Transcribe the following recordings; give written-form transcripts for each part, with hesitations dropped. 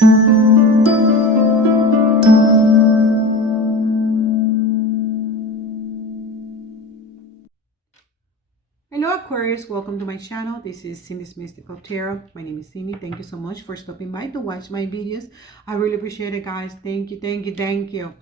Hello Aquarius, welcome to my channel. This is Cindy's Mystical Tarot. My name is Cindy. Thank you so much for stopping by to watch my videos. I really appreciate it, guys. Thank you, thank you, thank you.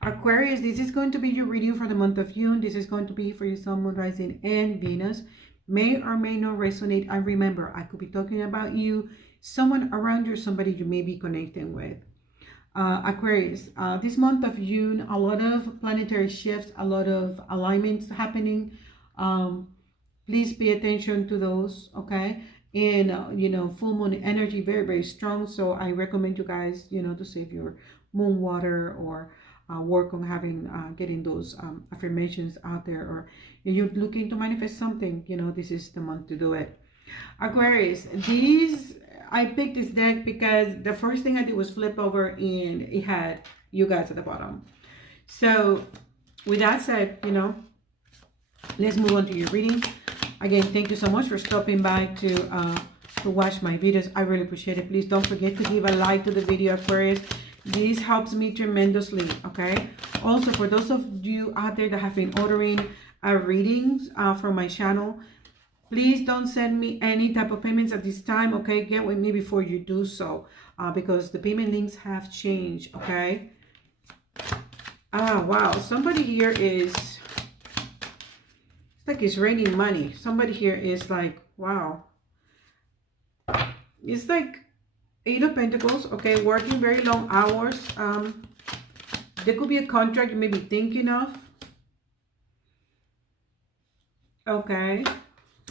Aquarius, this is going to be your reading for the month of June. This is going to be for your Sun, Moon, Rising, and Venus. May or may not resonate. And remember, I could be talking about you, someone around you, somebody you may be connecting with. Aquarius, this month of June, a lot of planetary shifts, a lot of alignments happening. Please pay attention to those, okay? And full moon energy, very, very strong. So I recommend you guys, to save your moon water, or work on having getting those affirmations out there. Or if you're looking to manifest something, this is the month to do it. Aquarius, I picked this deck because the first thing I did was flip over and it had you guys at the bottom. So with that said, let's move on to your reading. Again, thank you so much for stopping by to watch my videos. I really appreciate it. Please don't forget to give a like to the video, Aquarius. This helps me tremendously, okay? Also, for those of you out there that have been ordering readings from my channel, please don't send me any type of payments at this time, okay? Get with me before you do so, because the payment links have changed, okay? Wow, somebody here is... like it's raining money. Somebody here is like, wow. It's like 8 of Pentacles, okay? Working very long hours. There could be a contract you may be thinking of. Okay.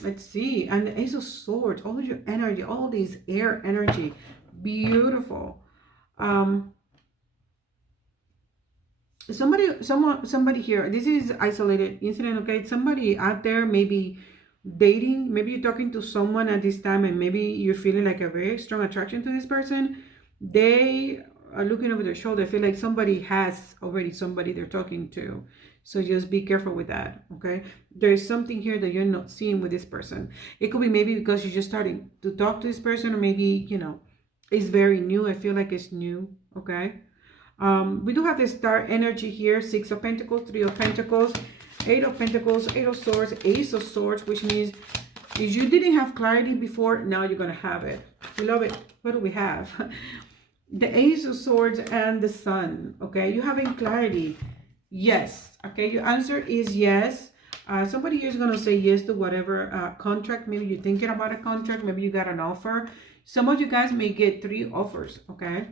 Let's see. And the Ace of Swords. All of your energy. All these air energy. Beautiful. Somebody here, this is isolated incident, okay? Somebody out there maybe dating, maybe you're talking to someone at this time and maybe you're feeling like a very strong attraction to this person. They are looking over their shoulder, feel like somebody has already somebody they're talking to. So just be careful with that, okay? There is something here that you're not seeing with this person. It could be maybe because you're just starting to talk to this person, or maybe, it's very new. I feel like it's new, okay? We do have the star energy here. 6 of Pentacles, 3 of Pentacles, 8 of Pentacles, 8 of Swords, Ace of Swords, which means if you didn't have clarity before, now you're going to have it. We love it. What do we have? The Ace of Swords and the Sun, okay? You having clarity. Yes, okay? Your answer is yes. Somebody here is going to say yes to whatever contract. Maybe you're thinking about a contract. Maybe you got an offer. Some of you guys may get 3 offers, okay?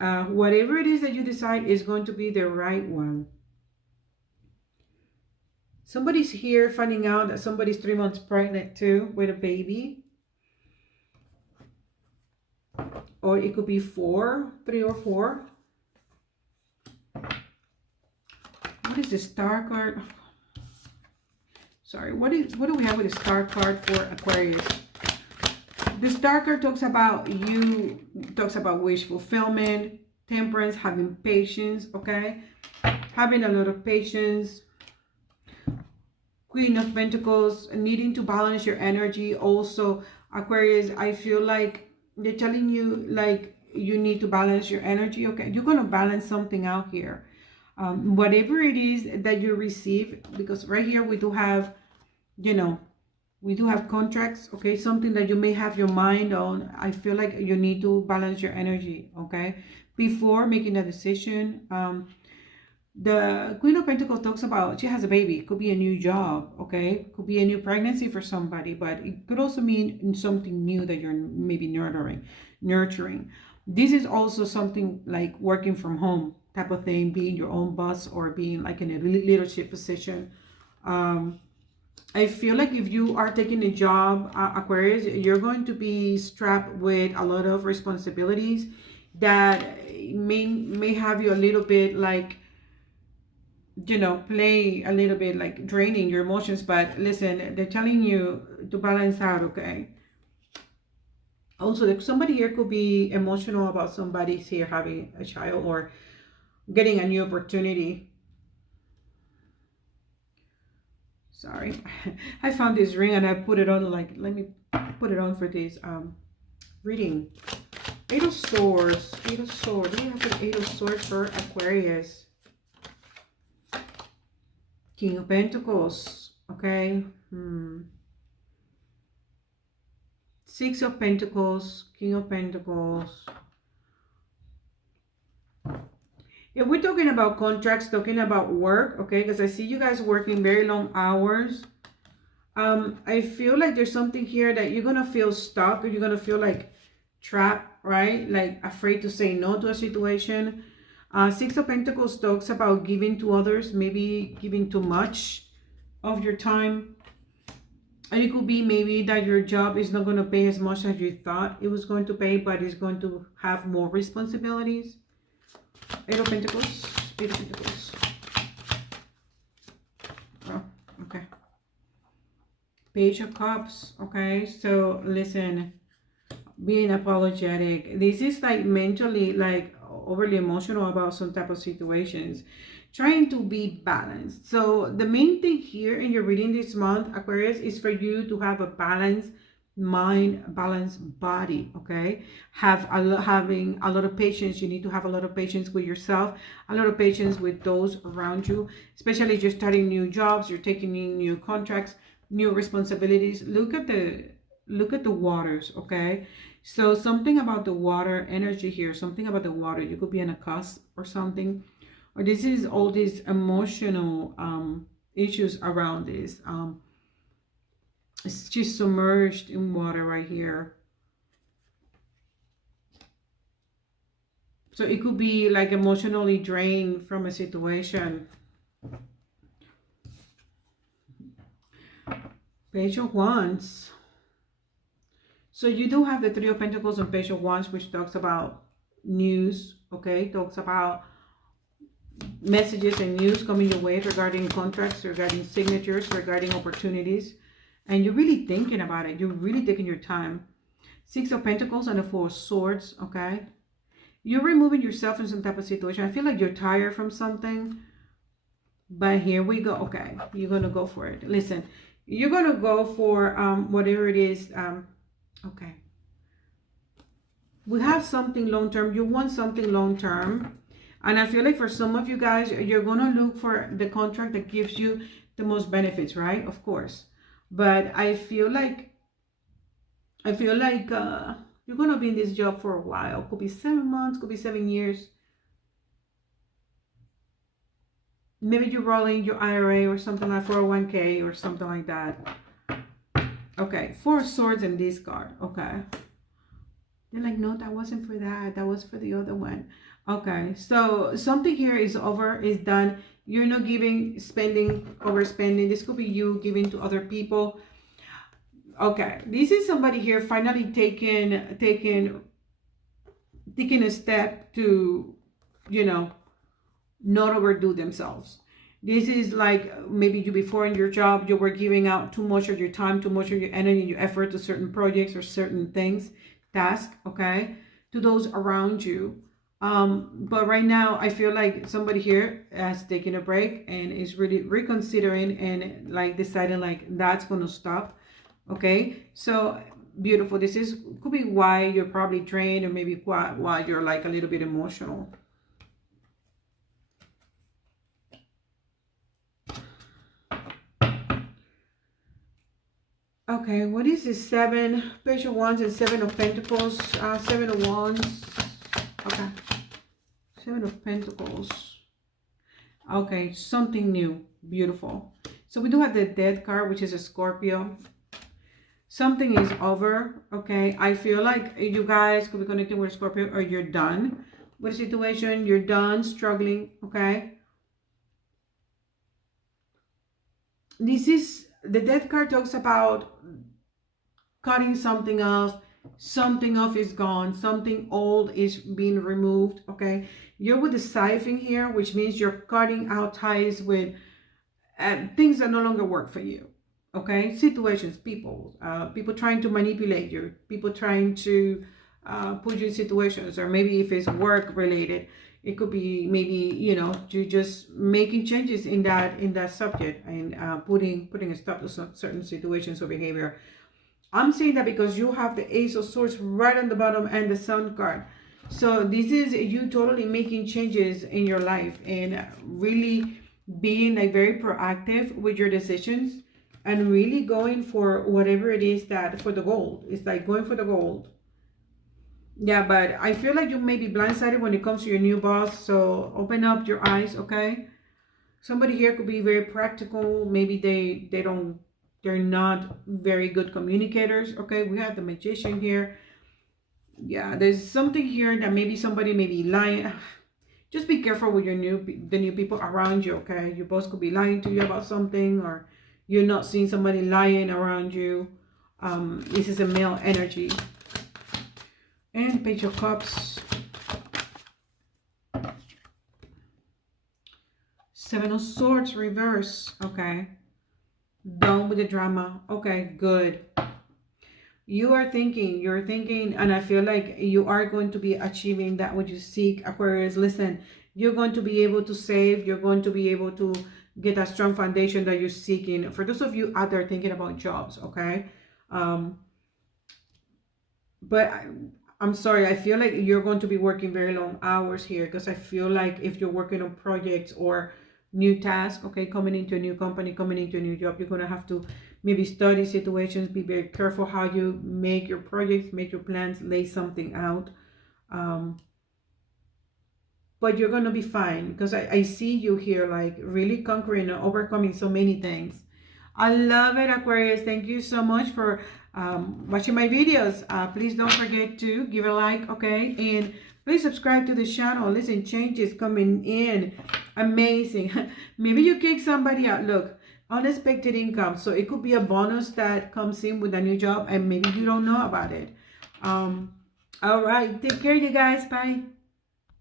Whatever it is that you decide is going to be the right one. Somebody's here finding out that somebody's 3 months pregnant too with a baby. Or it could be 3 or 4. What is the star card? Sorry, what do we have with the star card for Aquarius? The star card talks about wish fulfillment, temperance, having patience, okay? Having a lot of patience. Queen of Pentacles, needing to balance your energy. Also, Aquarius, I feel like they're telling you like you need to balance your energy, okay? You're going to balance something out here. Whatever it is that you receive, because right here we do have, we do have contracts, okay? Something that you may have your mind on. I feel like you need to balance your energy, okay? Before making a decision. The Queen of Pentacles talks about she has a baby. It could be a new job, okay? Could be a new pregnancy for somebody, but it could also mean something new that you're maybe nurturing. This is also something like working from home type of thing, being your own boss or being like in a leadership position. I feel like if you are taking a job, Aquarius, you're going to be strapped with a lot of responsibilities that may have you a little bit like, play a little bit like draining your emotions. But listen, they're telling you to balance out, okay? Also, somebody here could be emotional about somebody here having a child or getting a new opportunity. Sorry, I found this ring and I put it on, like, let me put it on for this reading. Eight of Swords. Eight of Swords. We have the Eight of Swords for Aquarius. King of Pentacles. Okay. Six of Pentacles. King of Pentacles. If we're talking about contracts, talking about work, okay, because I see you guys working very long hours. I feel like there's something here that you're gonna feel stuck, or you're gonna feel like trapped, right? Like afraid to say no to a situation. Six of Pentacles talks about giving to others, maybe giving too much of your time. And it could be maybe that your job is not going to pay as much as you thought it was going to pay, but it's going to have more responsibilities. Eight of Pentacles. Eight of Pentacles. Oh, okay. Page of Cups. Okay, so listen, being apologetic. This is like mentally, like overly emotional about some type of situations. Trying to be balanced. So the main thing here in your reading this month, Aquarius, is for you to have a balanced mind, balanced body. Okay, having a lot of patience. You need to have a lot of patience with yourself, a lot of patience with those around you, especially if you're starting new jobs, you're taking in new contracts, new responsibilities. Look at the waters. Okay, so something about the water energy here, something about the water. You could be on a cusp or something, or this is all these emotional issues around this. It's just submerged in water right here. So it could be like emotionally drained from a situation. Page of Wands. So you do have the Three of Pentacles and Page of Wands, which talks about news, okay? Talks about messages and news coming your way regarding contracts, regarding signatures, regarding opportunities. And you're really thinking about it. You're really taking your time. Six of Pentacles and the Four of Swords, okay? You're removing yourself from some type of situation. I feel like you're tired from something. But here we go. Okay, you're going to go for it. Listen, you're going to go for whatever it is. Okay. We have something long-term. You want something long-term. And I feel like for some of you guys, you're going to look for the contract that gives you the most benefits, right? Of course. But I feel like you're going to be in this job for a while. Could be 7 months, could be 7 years. Maybe you're rolling your IRA or something like 401k or something like that. Okay, Four of Swords and this card. Okay. They're like, no, that wasn't for that. That was for the other one. Okay, so something here is over, is done. You're not giving, spending, overspending. This could be you giving to other people. Okay, this is somebody here finally taking a step to, you know, not overdo themselves. This is like maybe you before in your job, you were giving out too much of your time, too much of your energy, your effort to certain projects or certain things, tasks, okay, to those around you. But right now, I feel like somebody here has taken a break and is really reconsidering and like deciding like that's going to stop. Okay, so beautiful. This is could be why you're probably drained, or maybe why you're like a little bit emotional. Okay, what is this? Seven, Page of Wands and Seven of Pentacles. Seven of Wands. Okay. Seven of Pentacles. Okay, something new. Beautiful. So we do have the Death card, which is a Scorpio. Something is over. Okay, I feel like you guys could be connecting with Scorpio, or you're done with the situation. You're done struggling. Okay. This is, the Death card talks about cutting something off. Something off is gone. Something old is being removed. Okay, you're with the siphon here, which means you're cutting out ties with things that no longer work for you. Okay, situations, people trying to manipulate you, people trying to put you in situations, or maybe if it's work related, it could be maybe, you know, you just making changes in that subject and putting a stop to some certain situations or behavior. I'm saying that because you have the Ace of Swords right on the bottom and the Sun card. So this is you totally making changes in your life and really being like very proactive with your decisions and really going for whatever it is that for the gold. It's like going for the gold. Yeah, but I feel like you may be blindsided when it comes to your new boss. So open up your eyes, okay? Somebody here could be very practical. Maybe they're not very good communicators. Okay, we have the Magician here. Yeah, there's something here that maybe somebody may be lying. Just be careful with the new people around you. Okay, your boss could be lying to you about something, or you're not seeing somebody lying around you. This is a male energy. And Page of Cups. Seven of Swords reverse. Okay. Done with the drama. Okay, good. You're thinking, and I feel like you are going to be achieving that what you seek, Aquarius. Listen, you're going to be able to save. You're going to be able to get a strong foundation that you're seeking. For those of you out there thinking about jobs, okay? But I'm sorry, I feel like you're going to be working very long hours here because I feel like if you're working on projects or new tasks, okay, coming into a new company, coming into a new job, you're going to have to maybe study situations, be very careful how you make your projects, make your plans, lay something out. But you're going to be fine because I see you here like really conquering and overcoming so many things. I love it, Aquarius. Thank you so much for watching my videos. Please don't forget to give a like, okay? And please subscribe to the channel. Listen, changes coming in. Amazing. Maybe you kick somebody out. Look, unexpected income. So it could be a bonus that comes in with a new job and maybe you don't know about it. All right. Take care, you guys. Bye.